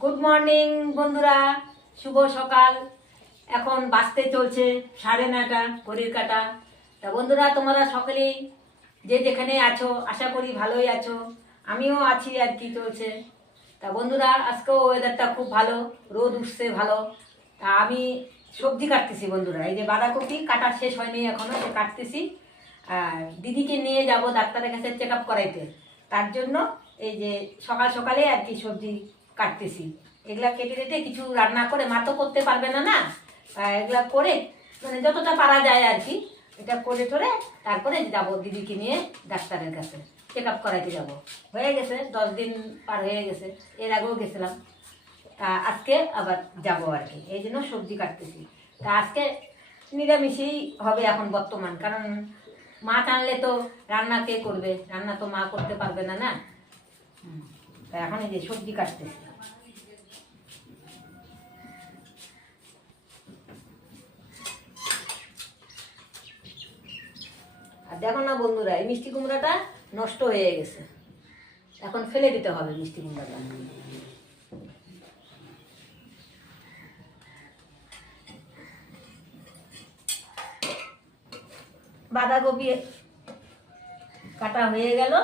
Good morning বন্ধুরা, শুভ সকাল। এখন বাজতে চলছে 9:30 ঘড়ির কাঁটা। তা বন্ধুরা, তোমরা সকলেই যে যেখানে আছো আশা করি ভালোই আছো, আমিও আছি আর কি চলছে। তা বন্ধুরা, আজকেও ওয়েদারটা খুব ভালো, রোদ উঠছে ভালো। তা আমি সবজি কাটতেছি বন্ধুরা, এই যে বাঁধাকপি কাটা শেষ হয়নি এখনো, সে কাটতেছি। আর দিদিকে নিয়ে যাব ডাক্তারের কাছে চেক আপ করাইতে, তার জন্য এই যে সকাল সকালে আর কি সবজি কাটতেছি। এগুলা কেটে কেটে কিছু রান্না করে, মা তো করতে পারবে না না, এগুলা করে মানে যতটা পারা যায় আর কি এটা করে টোরে তারপরে যাব দিদিকে নিয়ে ডাক্তারের কাছে চেক আপ করাইতে যাব। হয়ে গেছে 10 দিন পার হয়ে গেছে, এর আগেও গেছিলাম। তা আজকে আবার যাব আর কি, এই জন্য সবজি কাটতেছি। তা আজকে নিরামিষই হবে এখন বর্তমান, কারণ মাছ আনলে তো রান্না কে করবে, রান্না তো মা করতে পারবে না না। তা এখন এই যে সবজি কাটতেছি। আর দেখো না বন্ধুরা, এই মিষ্টি কুমড়াটা নষ্ট হয়ে গেছে, এখন ফেলে দিতে হবে মিষ্টি কুমড়াটা। বাঁধাকপি কাটা হয়ে গেল।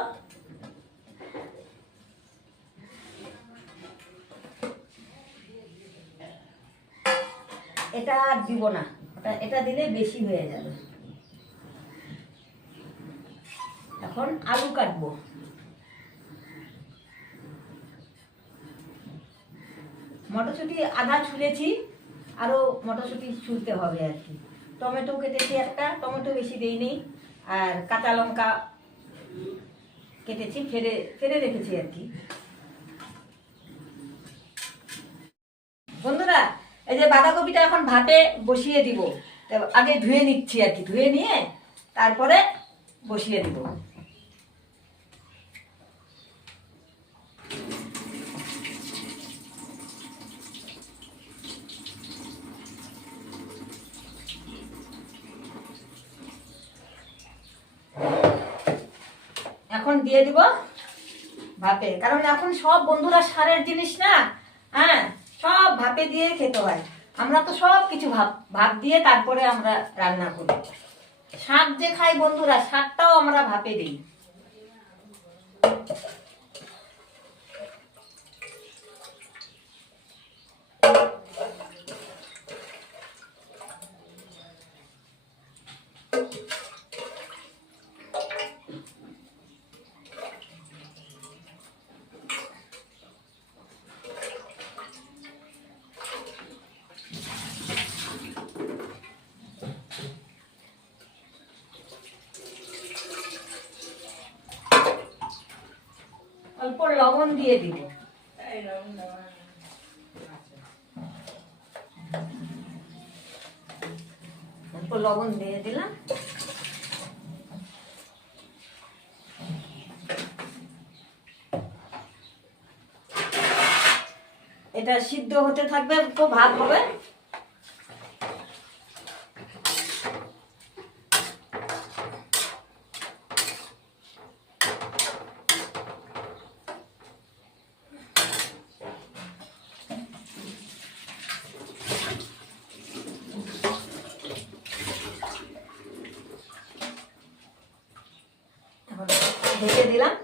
এটা আর দিব না, এটা দিলে বেশি হয়ে যাবে। এখন আলু কাটবো। মটরশুঁটি আধা ছুলেছি, আরো মটরশুঁটি ছুলতে হবে আর কি। টমেটো কেটেছি একটা, টমেটো বেশি দেইনি। আর কাঁচা লঙ্কা কেটেছি, ফেরে ফেরে রেখেছি আর কি। বন্ধুরা, এই যে বাঁধাকপিটা এখন ভাতে বসিয়ে দিব। আগে ধুয়ে নিচ্ছি আর কি, ধুয়ে নিয়ে তারপরে বসিয়ে দিব। এখন দিয়ে দিব ভাপে, কারণ এখন সব বন্ধুরা সারের জিনিস না, হ্যাঁ, সব ভাপে দিয়ে খেতে হয়। আমরা তো সব কিছু ভাপ দিয়ে তারপরে আমরা রান্না করি। শাক যে খাই বন্ধুরা, শাকটাও আমরা ভাপে দিই। অল্প লবণ দিয়ে দিব। অল্প লবণ দিয়ে দিলাম। এটা সিদ্ধ হতে থাকবে, তো ভাত হবে। ঢেকে দিলাম।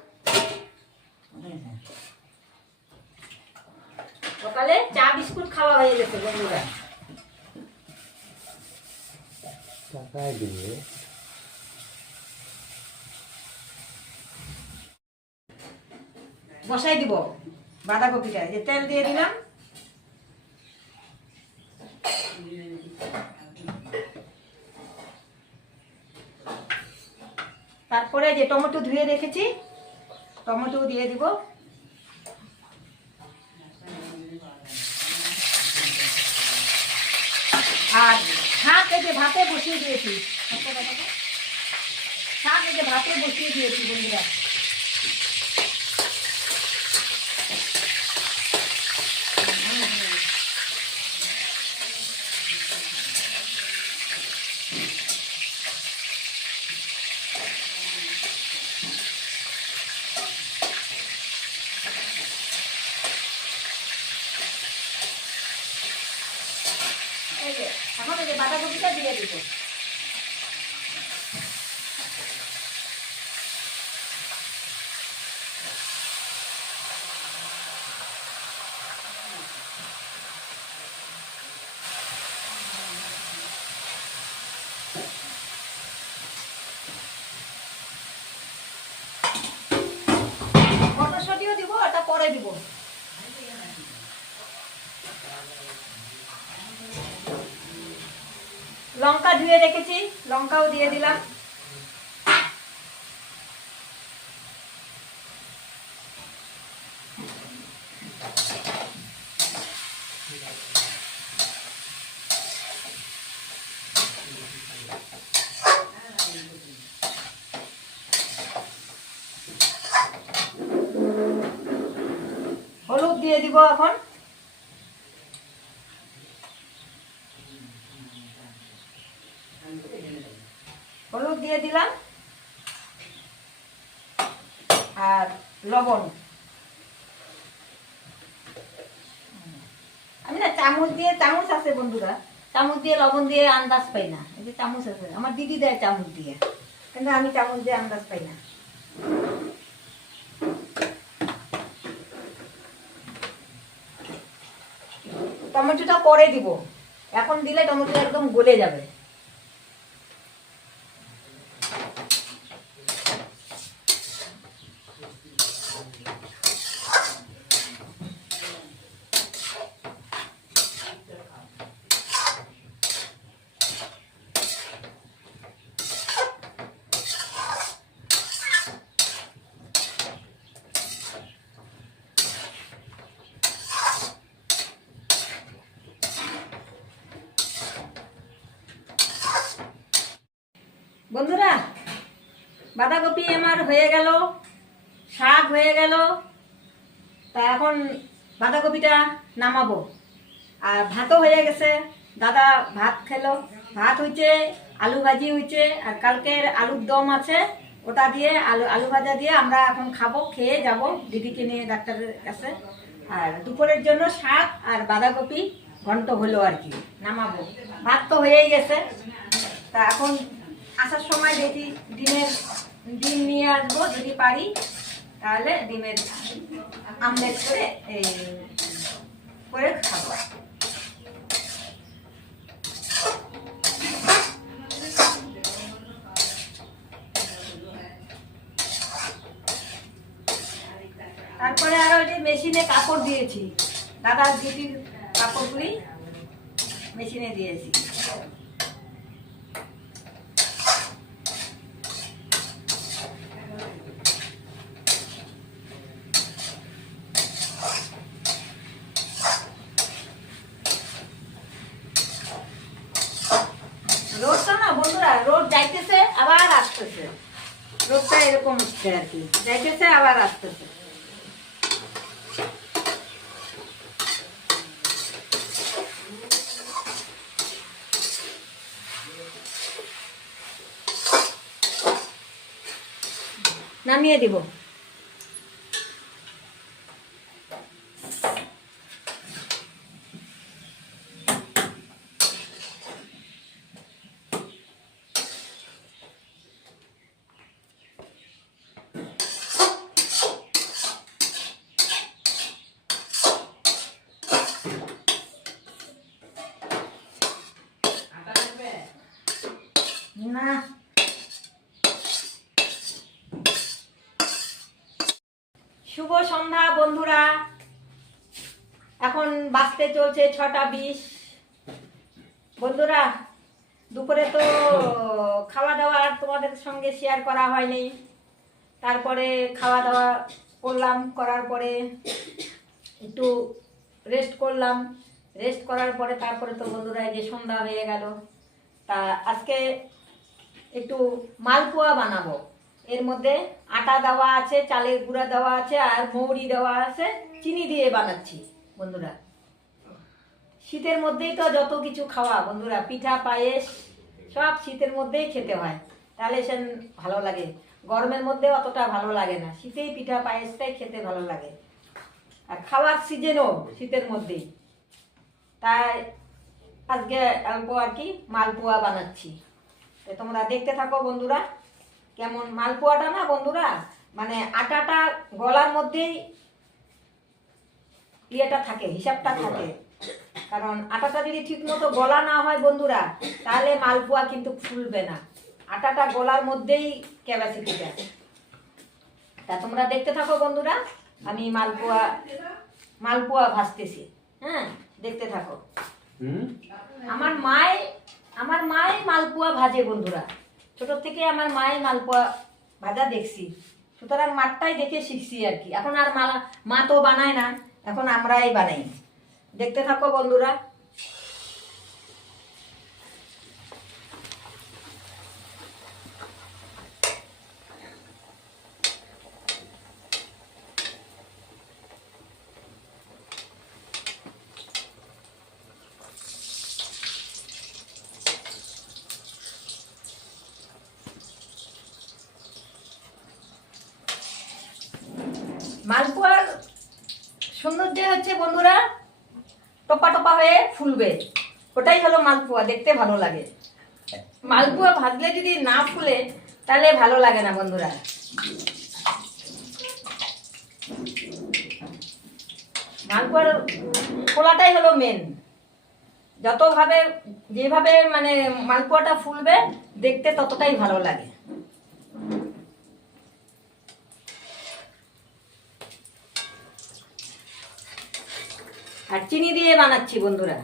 সকালে চা বিস্কুট খাওয়া হয়ে গেছে বন্ধুরা। বসাই দিব বাঁধাকপিটা, যে তেল দিয়ে দিলাম। তারপরে যে টমেটো ধুয়ে রেখেছি, টমেটো দিয়ে দিব। আর শাক এই যে ভাতে বসিয়ে দিয়েছি, শাক এই যে ভাতে বসিয়ে দিয়েছি বন্ধুরা। বাঁধাকপিটা দিয়ে দিব। মটরশুঁটিও দিব, ওটা পরে দিব। লঙ্কা ধুয়ে রেখেছি, লঙ্কাও দিয়ে দিলাম। হলুদ দিয়ে দিব এখন। হলুদ দিয়ে দিলাম আর লবণ। আমি না চামচ দিয়ে, চামচ আছে বন্ধুরা, চামচ দিয়ে লবণ দিয়ে আন্দাজ পাই না। এই যে চামচ আছে, আমার দিদি দেয় চামচ দিয়ে, কিন্তু আমি চামচ দিয়ে আন্দাজ পাই না। টমেটোটা পরে দিব, এখন দিলে টমেটো একদম গলে যাবে। বন্ধুরা, বাঁধাকপি আমার হয়ে গেল, শাক হয়ে গেল। তা এখন বাঁধাকপিটা নামাবো। আর ভাতও হয়ে গেছে, দাদা ভাত খেলো। ভাত হয়েছে, আলু ভাজি হয়েছে, আর কালকের আলুর দম আছে, ওটা দিয়ে আলু ভাজা দিয়ে আমরা এখন খাবো। খেয়ে যাব দিদিকে নিয়ে ডাক্তারের কাছে। আর দুপুরের জন্য শাক আর বাঁধাকপি ঘন্ট হলো আর কি, নামাবো। ভাত তো হয়েই গেছে। তা এখন আসার সময় দেখি ডিম নিয়ে আসবো, যদি পারি তাহলে ডিমের আমলেট করে খাবো। তারপরে আরো যে মেশিনে কাপড় দিয়েছি, দাদার ডিউটির কাপড়গুলি মেশিনে দিয়েছি। রোদটা না বন্ধুরা, রোদ যাইতেছে আবার আসতেছে, রোদটা এরকম হচ্ছে আর কি, যাইতেছে আবার আসতেছে। নামিয়ে দিব। না শুভ সন্ধ্যা বন্ধুরা, এখন বাজতে চলছে 6টা 20। বন্ধুরা, দুপুরে তো খাওয়া দাওয়া তোমাদের সঙ্গে শেয়ার করা হয়নি। তারপরে খাওয়া দাওয়া করলাম, করার পরে একটু রেস্ট করলাম। রেস্ট করার পরে তারপরে তো বন্ধুরা এই যে সন্ধ্যা হয়ে গেল। তা আজকে একটু মালপোয়া বানাবো। এর মধ্যে আটা দেওয়া আছে, চালের গুঁড়া দেওয়া আছে, আর মৌরি দেওয়া আছে, চিনি দিয়ে বানাচ্ছি বন্ধুরা। শীতের মধ্যেই তো যত কিছু খাওয়া বন্ধুরা, পিঠা পায়েস সব শীতের মধ্যেই খেতে হয়, তাহলে সে ভালো লাগে। গরমের মধ্যে অতটা ভালো লাগে না, শীতেই পিঠা পায়েসটাই খেতে ভালো লাগে। আর খাওয়ার সিজনও শীতের মধ্যেই, তাই আজকে অল্প আর কি মালপোয়া বানাচ্ছি, তো তোমরা দেখতে থাকো বন্ধুরা। কেমন মালপোয়াটা না বন্ধুরা, মানে আটাটা গলার মধ্যেই ইয়েটা থাকে, হিসাবটা থাকে। কারণ আটাটা যদি ঠিক মতো গলা না হয় বন্ধুরা, তাহলে মালপোয়া কিন্তু ফুলবে না। আটাটা গলার মধ্যেই ক্যাপাসিটিটা। তা তোমরা দেখতে থাকো বন্ধুরা, আমি মালপোয়া ভাজতেছি। হ্যাঁ, দেখতে থাকো। আমার মাই মালপোয়া ভাজে বন্ধুরা, ছোট থেকে আমার মায়ের মালপোয়া ভাজা দেখছি, সুতরাং মাঠটাই দেখে শিখছি আর কি। এখন আর মা তো বানায় না, এখন আমরাই বানাই। দেখতে থাকো বন্ধুরা। মালপোয়ার সৌন্দর্য হচ্ছে বন্ধুরা, টোপা টোপা হয়ে ফুলবে, ওটাই হলো মালপোয়া, দেখতে ভালো লাগে। মালপোয়া ভাজলে যদি না ফুলে তাহলে ভালো লাগে না বন্ধুরা। মালপোয়ার ফোলাটাই হলো মেন। যেভাবে মানে মালপোয়াটা ফুলবে দেখতে ততটাই ভালো লাগে। আর চিনি দিয়ে বানাচ্ছি বন্ধুরা।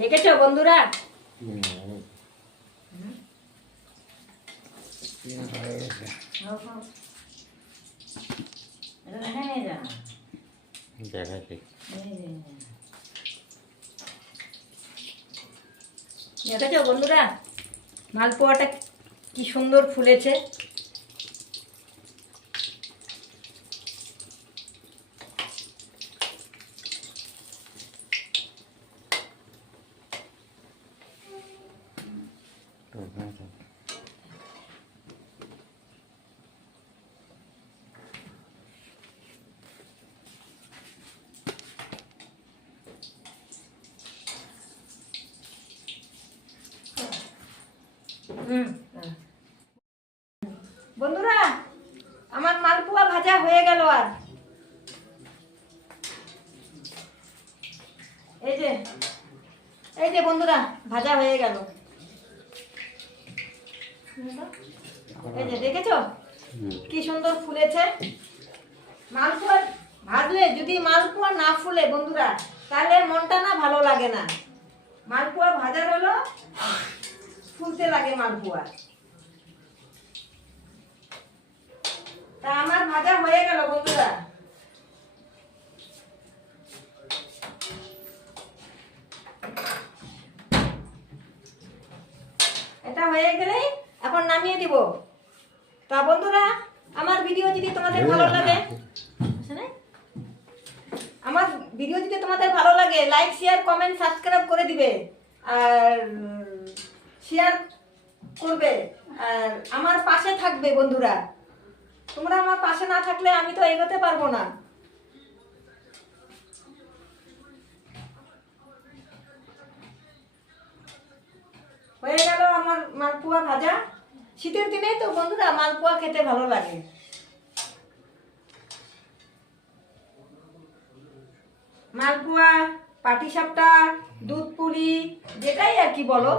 দেখেছো বন্ধুরা? দেখেছো বন্ধুরা মালপোয়াটা কি সুন্দর ফুলেছে। বন্ধুরা আমার মালপোয়া ভাজা হয়ে গেল। আর এই যে বন্ধুরা ভাজা হয়ে গেল। এই যে দেখেছো কি সুন্দর ফুলেছে। মালপোয়া ভাজলে যদি মালপোয়া না ফুলে বন্ধুরা, তাহলে মনটা না ভালো লাগে না। মালপোয়া ভাজা হলো ফুলতে লাগে মালপোয়া। তা আমার ভাজা হয়ে গেল বন্ধুরা। এটা হয়ে গেলে এখন নামিয়ে দিব। তা বন্ধুরা আমার ভিডিও যদি তোমাদের ভালো লাগে, লাইক শেয়ার কমেন্ট সাবস্ক্রাইব করে দিবে, আর শেয়ার করবে, আর আমার পাশে থাকবে বন্ধুরা। তোমরা আমার পাশে না থাকলে আমি তো এগোতে পারবো না। হয়ে গেল আমার মালপোয়া ভাজা। শীতের দিনেই তো বন্ধুরা মালপোয়া খেতে ভালো লাগে। মালপোয়া, পাটিসাপটা, দুধ পুলি, যেটাই আর কি বলো,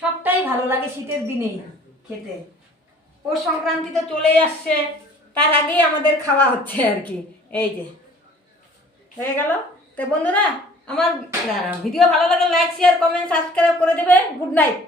সবটাই ভালো লাগে শীতের দিনেই খেতে। পৌষ সংক্রান্তি তো চলেই আসছে, তার আগেই আমাদের খাওয়া হচ্ছে আর কি। এই যে হয়ে গেল। তো বন্ধুরা আমার ভিডিও ভালো লাগে লাইক শেয়ার কমেন্ট সাবস্ক্রাইব করে দেবে। Good night.